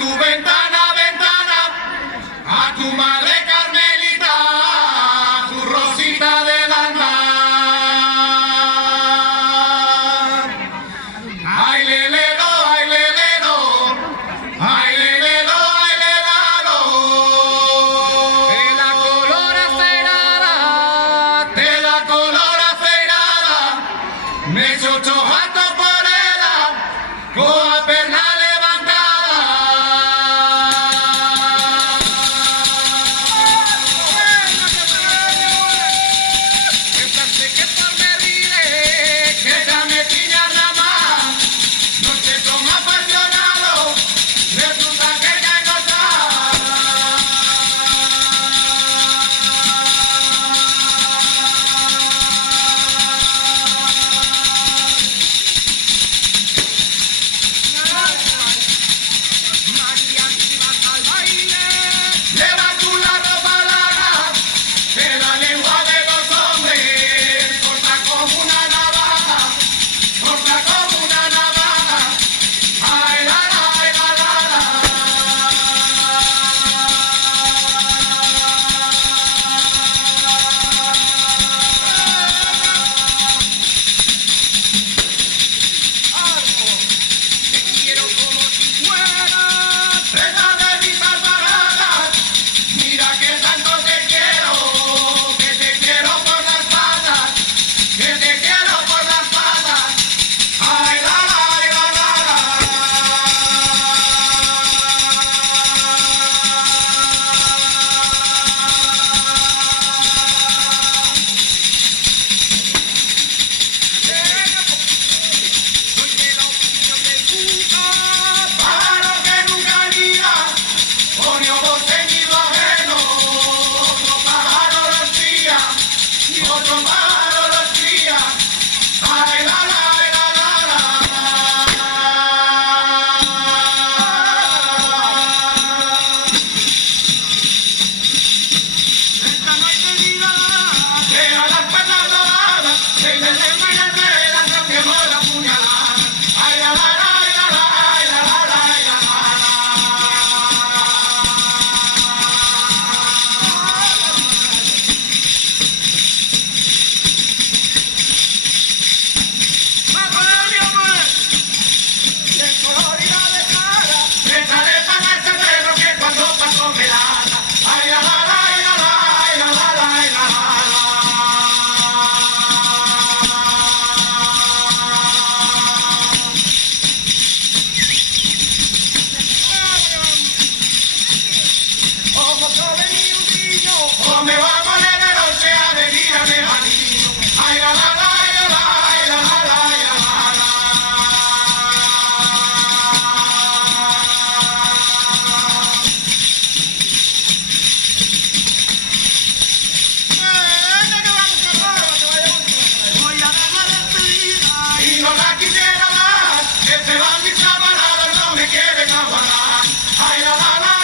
tu ventana, ventana, a tu madre Carmelita, a tu Rosita del alma. Ay, lelero, ay, lelero, ay, lelero, ay, lelero. De la color aceirada, de la color aceirada, me chocho alto por ella, con la perna levantada. Pensarte que por me ríe, que ya me tiña nada más, noche son apasionados, resulta que ya hay María, si vas al baile, lleva tú la ropa larga, que la lengua de los hombres corta como una navaja, corta como una navaja. Ay, la, la, ay, la, la, la. Te quiero como si fueras presa de mis alpargatas. Mira que tanto te quiero por las patas, que te quiero por las patas. Ay, la, la, ay, la, la, la. Soy de la opinión del Cuca, pájaro que nunca anida, pone voz en nido ajeno, otro pájaro lo cría, y otro pájaro lo cría. Ay, la, la, ay, la, la, la. Esta noche vida, deja las pernas doradas, que se desmayan de la que mola puñalada. Ay, la, la, la, ay, la, la, ay, la, la, la, ay, la, la, descolorida de cara, échale pan a ese perro que cuando pasó me lata. Ay, la, la, la, ay, la, la, ay, la, la, la, ay, la, la, Ojo sobre mi udillo, o me va a poner de noche a venir a mi jardín. Ay, la, la, la, ay, la, la, ay, la, la, la, ay, la, la, la. Voy a dar la despedida y no la quisiera dar, que se van mis camaradas, no me quieren aguardar. Ay, la, la, la,